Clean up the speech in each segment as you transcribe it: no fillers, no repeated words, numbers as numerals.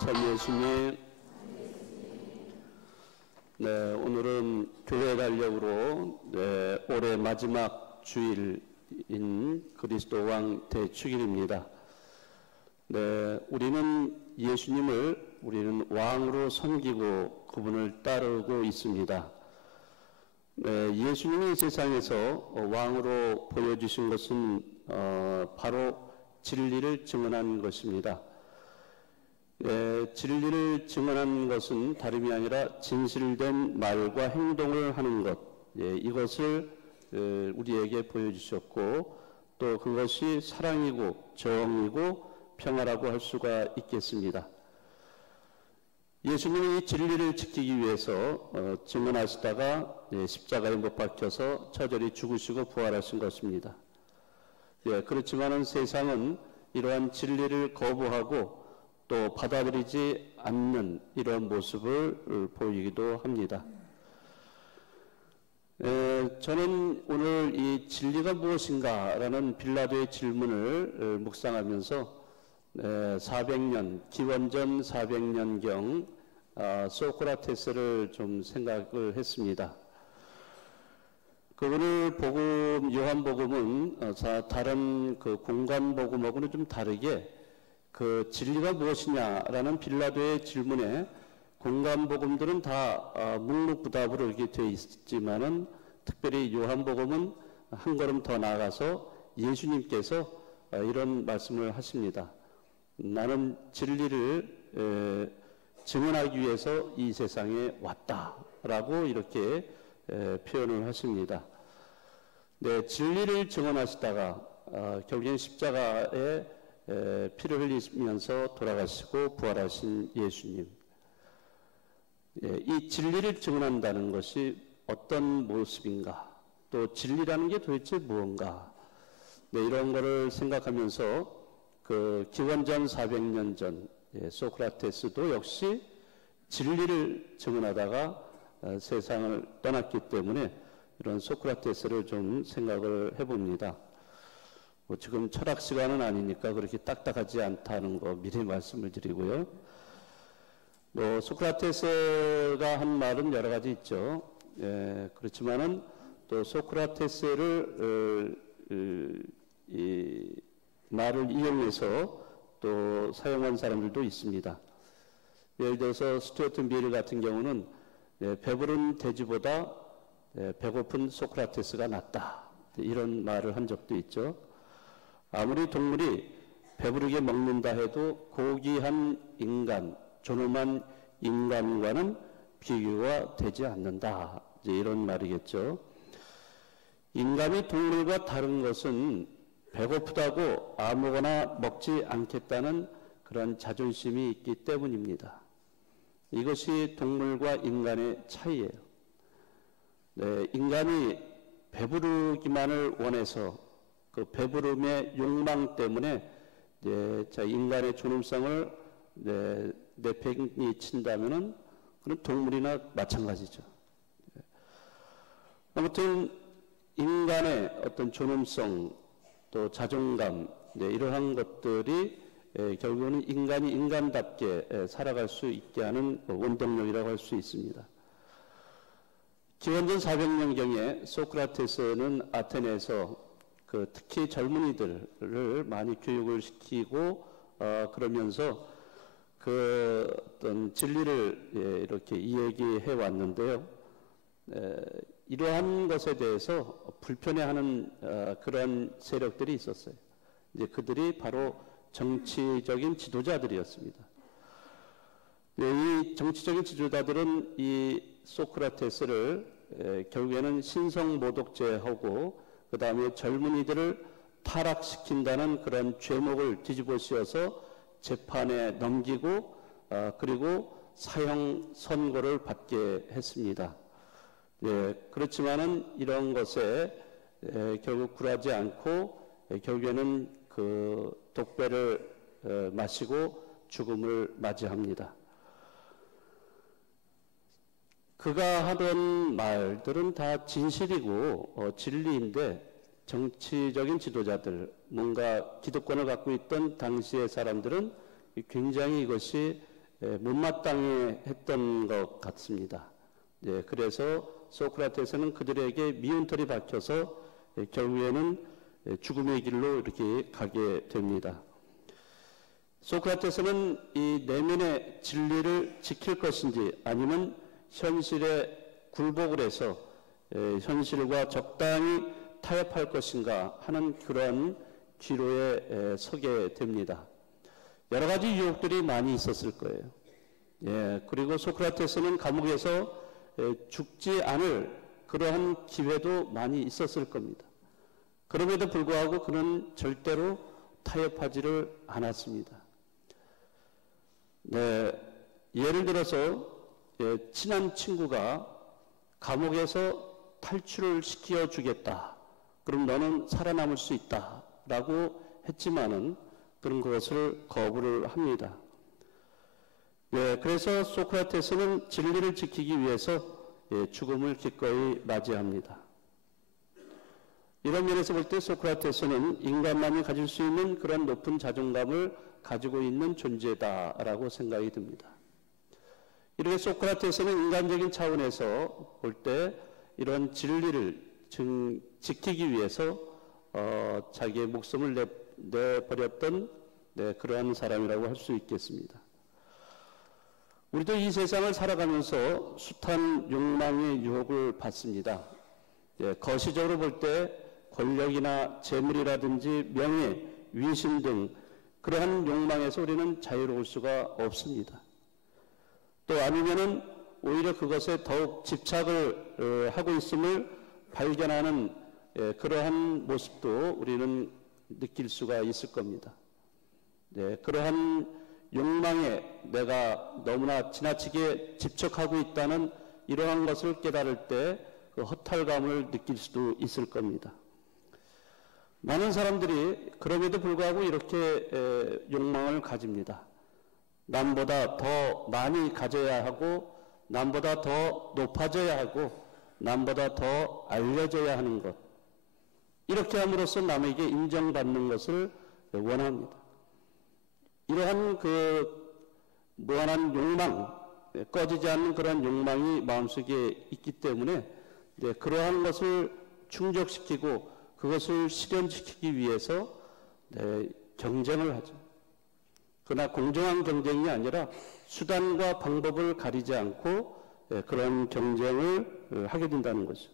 참 예수님. 네, 오늘은 교회 달력으로 올해 마지막 주일인 그리스도 왕 대축일입니다. 네, 우리는 예수님을 왕으로 섬기고 그분을 따르고 있습니다. 네, 예수님이 세상에서 왕으로 보여주신 것은 바로 진리를 증언한 것입니다. 진리를 증언한 것은 다름이 아니라 진실된 말과 행동을 하는 것, 이것을 우리에게 보여주셨고, 또 그것이 사랑이고 정이고 평화라고 할 수가 있겠습니다. 예수님이 이 진리를 지키기 위해서 증언하시다가 십자가에 못 박혀서 처절히 죽으시고 부활하신 것입니다. 그렇지만은 세상은 이러한 진리를 거부하고 또 받아들이지 않는 이런 모습을 보이기도 합니다. 저는 오늘 이 진리가 무엇인가라는 빌라도의 질문을 묵상하면서 400년, 기원전 400년경 소크라테스를 좀 생각을 했습니다. 오늘 복음, 요한복음은 다른 그 공관복음하고는 좀 다르게 그 진리가 무엇이냐라는 빌라도의 질문에 공관복음들은 다 묵묵부답으로 이렇게 되어 있지만은 특별히 요한복음은 한 걸음 더 나아가서 예수님께서 이런 말씀을 하십니다. 나는 진리를 증언하기 위해서 이 세상에 왔다라고 이렇게 표현을 하십니다. 네, 진리를 증언하시다가 결국엔 십자가에 피를 흘리면서 돌아가시고 부활하신 예수님. 이 진리를 증언한다는 것이 어떤 모습인가, 또 진리라는 게 도대체 무언가, 이런 거를 생각하면서 그 기원전 400년 전 소크라테스도 역시 진리를 증언하다가 세상을 떠났기 때문에 이런 소크라테스를 좀 생각을 해봅니다. 지금 철학 시간은 아니니까 그렇게 딱딱하지 않다는 거 미리 말씀을 드리고요. 소크라테스가 한 말은 여러 가지 있죠. 그렇지만은 또 소크라테스를 이 말을 이용해서 또 사용한 사람들도 있습니다. 예를 들어서 스튜어트 밀 같은 경우는 배부른 돼지보다 배고픈 소크라테스가 낫다, 이런 말을 한 적도 있죠. 아무리 동물이 배부르게 먹는다 해도 고귀한 인간, 존엄한 인간과는 비교가 되지 않는다, 이런 말이겠죠. 인간이 동물과 다른 것은 배고프다고 아무거나 먹지 않겠다는 그런 자존심이 있기 때문입니다. 이것이 동물과 인간의 차이예요. 인간이 배부르기만을 원해서 그 배부름의 욕망 때문에 인간의 존엄성을 내팽이 친다면은 그런 동물이나 마찬가지죠. 아무튼 인간의 어떤 존엄성, 또 자존감, 이러한 것들이 결국은 인간이 인간답게 살아갈 수 있게 하는 원동력이라고 할 수 있습니다. 기원전 400년경에 소크라테스는 아테네에서 특히 젊은이들을 많이 교육을 시키고 그러면서 어떤 진리를 이렇게 이야기해 왔는데요. 이러한 것에 대해서 불편해하는 그런 세력들이 있었어요. 이제 그들이 바로 정치적인 지도자들이었습니다. 이 정치적인 지도자들은 이 소크라테스를 결국에는 신성모독죄하고 그 다음에 젊은이들을 타락시킨다는 그런 죄목을 뒤집어 씌워서 재판에 넘기고 그리고 사형 선고를 받게 했습니다. 그렇지만은 이런 것에 결국 굴하지 않고 결국에는 그 독배를 마시고 죽음을 맞이합니다. 그가 하던 말들은 다 진실이고 진리인데 정치적인 지도자들, 뭔가 기득권을 갖고 있던 당시의 사람들은 굉장히 이것이 못마땅해 했던 것 같습니다. 그래서 소크라테스는 그들에게 미운털이 박혀서 결국에는 죽음의 길로 이렇게 가게 됩니다. 소크라테스는 이 내면의 진리를 지킬 것인지 아니면 현실에 굴복을 해서 현실과 적당히 타협할 것인가 하는 그러한 기로에 서게 됩니다. 여러 가지 유혹들이 많이 있었을 거예요. 그리고 소크라테스는 감옥에서 죽지 않을 그러한 기회도 많이 있었을 겁니다. 그럼에도 불구하고 그는 절대로 타협하지를 않았습니다. 예를 들어서 친한 친구가 감옥에서 탈출을 시켜주겠다. 그럼 너는 살아남을 수 있다. 라고 했지만은 그런 것을 거부를 합니다. 그래서 소크라테스는 진리를 지키기 위해서 죽음을 기꺼이 맞이합니다. 이런 면에서 볼 때 소크라테스는 인간만이 가질 수 있는 그런 높은 자존감을 가지고 있는 존재다라고 생각이 듭니다. 이렇게 소크라테스는 인간적인 차원에서 볼 때 이런 진리를 지키기 위해서 자기의 목숨을 내버렸던 그러한 사람이라고 할 수 있겠습니다. 우리도 이 세상을 살아가면서 숱한 욕망의 유혹을 받습니다. 거시적으로 볼 때 권력이나 재물이라든지 명예, 위신 등 그러한 욕망에서 우리는 자유로울 수가 없습니다. 또 아니면은 오히려 그것에 더욱 집착을 하고 있음을 발견하는 그러한 모습도 우리는 느낄 수가 있을 겁니다. 그러한 욕망에 내가 너무나 지나치게 집착하고 있다는 이러한 것을 깨달을 때 그 허탈감을 느낄 수도 있을 겁니다. 많은 사람들이 그럼에도 불구하고 이렇게 욕망을 가집니다. 남보다 더 많이 가져야 하고, 남보다 더 높아져야 하고, 남보다 더 알려져야 하는 것. 이렇게 함으로써 남에게 인정받는 것을 원합니다. 이러한 무한한 욕망, 꺼지지 않는 그런 욕망이 마음속에 있기 때문에 그러한 것을 충족시키고 그것을 실현시키기 위해서 경쟁을 하죠. 그러나 공정한 경쟁이 아니라 수단과 방법을 가리지 않고 그런 경쟁을 하게 된다는 거죠.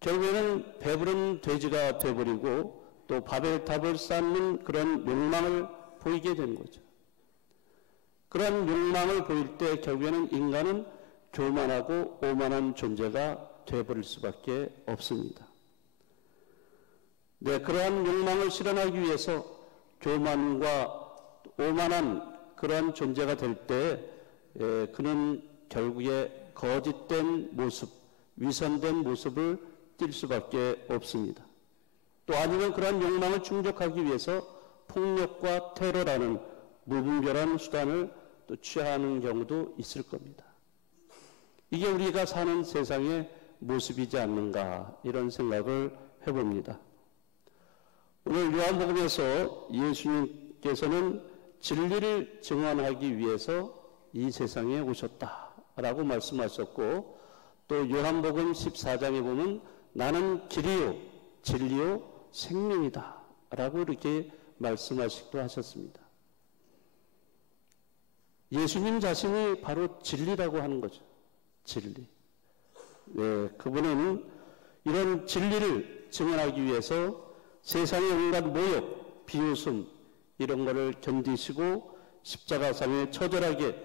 결국에는 배부른 돼지가 되어버리고 또 바벨탑을 쌓는 그런 욕망을 보이게 된 거죠. 그런 욕망을 보일 때 결국에는 인간은 교만하고 오만한 존재가 되어버릴 수밖에 없습니다. 그러한 욕망을 실현하기 위해서 교만과 오만한 그러한 존재가 될 때 그는 결국에 거짓된 모습, 위선된 모습을 띌 수밖에 없습니다. 또 아니면 그러한 욕망을 충족하기 위해서 폭력과 테러라는 무분별한 수단을 또 취하는 경우도 있을 겁니다. 이게 우리가 사는 세상의 모습이지 않는가 이런 생각을 해봅니다. 오늘 요한복음에서 예수님께서는 진리를 증언하기 위해서 이 세상에 오셨다라고 말씀하셨고 또 요한복음 14장에 보면 나는 길이요 진리요 생명이다 라고 이렇게 말씀하시기도 하셨습니다. 예수님 자신이 바로 진리라고 하는 거죠. 진리. 그분은 이런 진리를 증언하기 위해서 세상의 온갖 모욕, 비웃음 이런 것을 견디시고 십자가상에 처절하게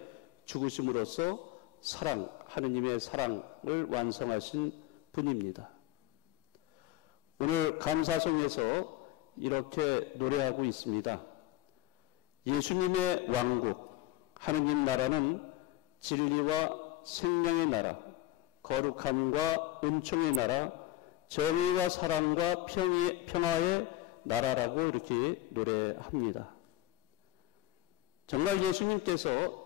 죽으심으로써 사랑, 하느님의 사랑을 완성하신 분입니다. 오늘 감사송에서 이렇게 노래하고 있습니다. 예수님의 왕국, 하느님 나라는 진리와 생명의 나라, 거룩함과 은총의 나라, 정의와 사랑과 평화의 나라라고 이렇게 노래합니다. 정말 예수님께서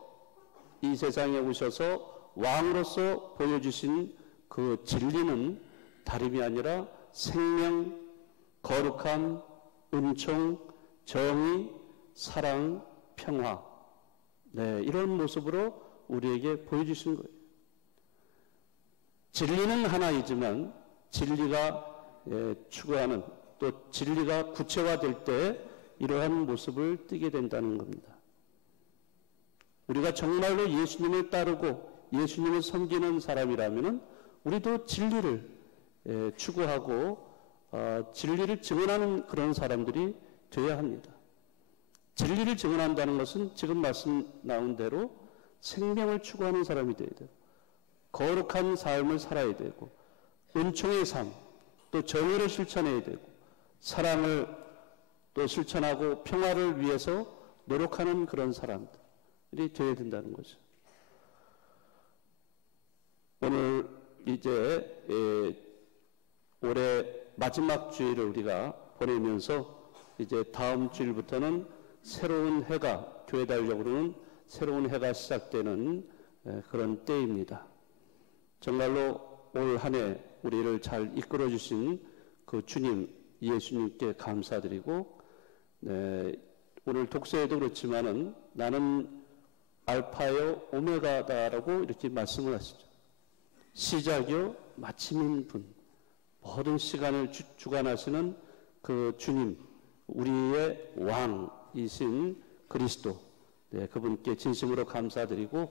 이 세상에 오셔서 왕으로서 보여주신 그 진리는 다름이 아니라 생명, 거룩함, 은총, 정의, 사랑, 평화 네, 이런 모습으로 우리에게 보여주신 거예요. 진리는 하나이지만 진리가 추구하는 또 진리가 구체화될 때 이러한 모습을 띠게 된다는 겁니다. 우리가 정말로 예수님을 따르고 예수님을 섬기는 사람이라면 우리도 진리를 추구하고 진리를 증언하는 그런 사람들이 되어야 합니다. 진리를 증언한다는 것은 지금 말씀 나온 대로 생명을 추구하는 사람이 되어야 돼요. 거룩한 삶을 살아야 되고 은총의 삶, 또 정의를 실천해야 되고 사랑을 또 실천하고 평화를 위해서 노력하는 그런 사람들이 되어야 된다는 거죠. 오늘 이제 올해 마지막 주일을 우리가 보내면서 이제 다음 주일부터는 새로운 해가, 교회 달력으로는 새로운 해가 시작되는 그런 때입니다. 정말로 올 한 해 우리를 잘 이끌어 주신 그 주님, 예수님께 감사드리고, 오늘 독서에도 그렇지만은 나는 알파요 오메가다라고 이렇게 말씀을 하시죠. 시작이요 마침인 분, 모든 시간을 주관하시는 그 주님, 우리의 왕이신 그리스도, 그분께 진심으로 감사드리고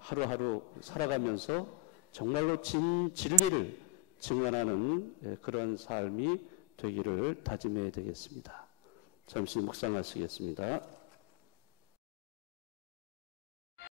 하루하루 살아가면서 정말로 진리를 증언하는 그런 삶이 되기를 다짐해야 되겠습니다. 잠시 묵상하시겠습니다.